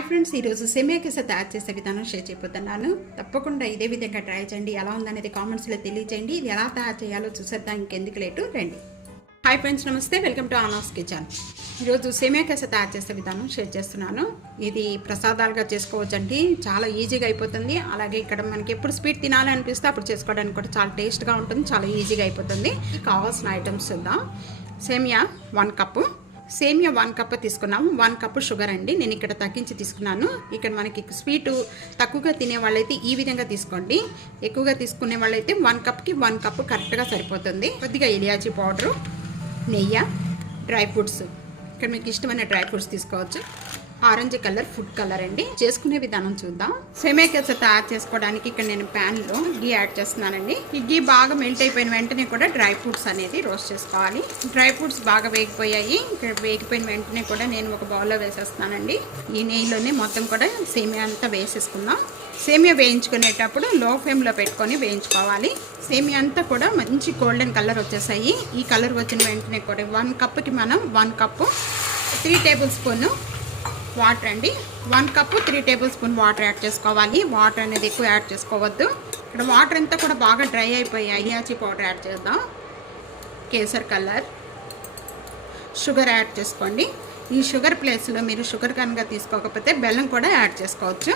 Hi friends, ఈరోజు సేమియా కేసరి తయారు చేసే విధానం షేర్ చేయబోతున్నాను. తప్పకుండా ఇదే విధంగా ట్రై చేయండి. ఎలా ఉందనేది కామెంట్స్లో తెలియజేయండి. ఇది ఎలా తయారు చేయాలో చూసేద్దాం. ఇంకెందుకు లేటు రండి. హాయ్ ఫ్రెండ్స్, నమస్తే, వెల్కమ్ టు ఆనర్స్ కిచెన్. ఈరోజు సేమియా కేసరి తయారు చేసే విధానం షేర్ చేస్తున్నాను. ఇది ప్రసాదాలుగా చేసుకోవచ్చండి. చాలా ఈజీగా అయిపోతుంది. అలాగే ఇక్కడ మనకి ఎప్పుడు స్వీట్ తినాలి అనిపిస్తే అప్పుడు చేసుకోవడానికి కూడా చాలా టేస్ట్గా ఉంటుంది. చాలా ఈజీగా అయిపోతుంది. కావాల్సిన ఐటమ్స్ చూద్దాం. సేమియా 1 కప్పు, సేమియా 1 కప్ తీసుకున్నాము. 1 కప్పు షుగర్ అండి. నేను ఇక్కడ తగ్గించి తీసుకున్నాను. ఇక్కడ మనకి స్వీటు తక్కువగా తినే వాళ్ళైతే ఈ విధంగా తీసుకోండి. ఎక్కువగా తీసుకునే వాళ్ళైతే 1 కప్కి 1 కప్పు కరెక్ట్గా సరిపోతుంది. కొద్దిగా ఇలాచీ పౌడరు, నెయ్యి, డ్రై ఫ్రూట్స్. ఇక్కడ మీకు ఇష్టమైన డ్రై ఫ్రూట్స్ తీసుకోవచ్చు. ఆరెంజ్ కలర్ ఫుడ్ కలర్ అండి. చేసుకునే విధానం చూద్దాం. సేమియా కేసరి తయారు చేసుకోవడానికి ఇక్కడ నేను ప్యాన్లో గీ యాడ్ చేస్తున్నానండి. ఈ గీ బాగా మెల్ట్ అయిపోయిన వెంటనే కూడా డ్రై ఫ్రూట్స్ అనేది రోస్ట్ చేసుకోవాలి. డ్రై ఫ్రూట్స్ బాగా వేగిపోయాయి. ఇక్కడ వేగిపోయిన వెంటనే కూడా నేను ఒక బౌల్లో వేసేస్తానండి. ఈ నెయ్యిలోనే మొత్తం కూడా సేమియా అంతా వేసేసుకుందాం. సేమియా వేయించుకునేటప్పుడు లో ఫ్లేమ్లో పెట్టుకొని వేయించుకోవాలి. సేమియా అంతా కూడా మంచి గోల్డెన్ కలర్ వచ్చేసాయి. ఈ కలర్ వచ్చిన వెంటనే కూడా 1 కప్పుకి మనం 1 కప్పు 3 టేబుల్ స్పూన్ వాటర్ అండి. 1 cup 3 table spoon water add చేసుకోవాలి. వాటర్ అనేది ఎక్కువ యాడ్ చేసుకోవద్దు. ఇక్కడ వాటర్ అంతా కూడా బాగా డ్రై అయిపోయాయి. ఇలాచీ పౌడర్ యాడ్ చేద్దాం. కేసర్ కలర్, షుగర్ యాడ్ చేసుకోండి. ఈ షుగర్ ప్లేస్లో మీరు షుగర్ కనుక తీసుకోకపోతే బెల్లం కూడా యాడ్ చేసుకోవచ్చు.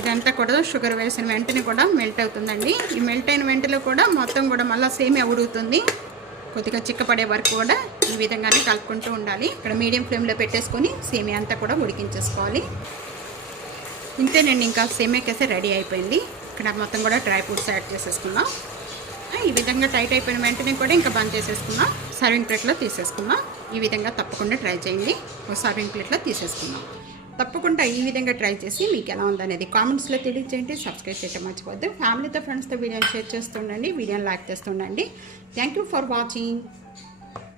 ఇదంతా కూడా షుగర్ వేసిన వెంటనే కూడా మెల్ట్ అవుతుందండి. ఈ మెల్ట్ అయిన వెంటనే కూడా మొత్తం కూడా మళ్ళీ సేమియా ఉడుకుతుంది. కొద్దిగా చిక్కపడే వరకు కూడా ఈ విధంగానే కలుపుకుంటూ ఉండాలి. ఇక్కడ మీడియం ఫ్లేమ్లో పెట్టేసుకొని సేమియా అంతా కూడా ఉడికించేసుకోవాలి. ఇంతేనండి, ఇంకా సేమియా కేసరి రెడీ అయిపోయింది. ఇక్కడ మొత్తం కూడా డ్రై ఫ్రూట్స్ యాడ్ చేసేసుకుందాం. ఈ విధంగా టైట్ అయిపోయిన వెంటనే కూడా ఇంకా బంద్ చేసేసుకుందాం. సర్వింగ్ ప్లేట్లో తీసేసుకుందాం. ఈ విధంగా తప్పకుండా ట్రై చేయండి. ఒక సర్వింగ్ ప్లేట్లో తీసేసుకుందాం. తప్పకుండా ఈ విధంగా ట్రై చేసి మీకు ఎలా ఉందనేది కామెంట్స్లో తెలియజేయండి. సబ్స్క్రైబ్ చేయడం మర్చిపోద్దు. ఫ్యామిలీతో ఫ్రెండ్స్తో వీడియోని షేర్ చేస్తుండండి. వీడియోని లైక్ చేస్తుండండి. Thank you for watching.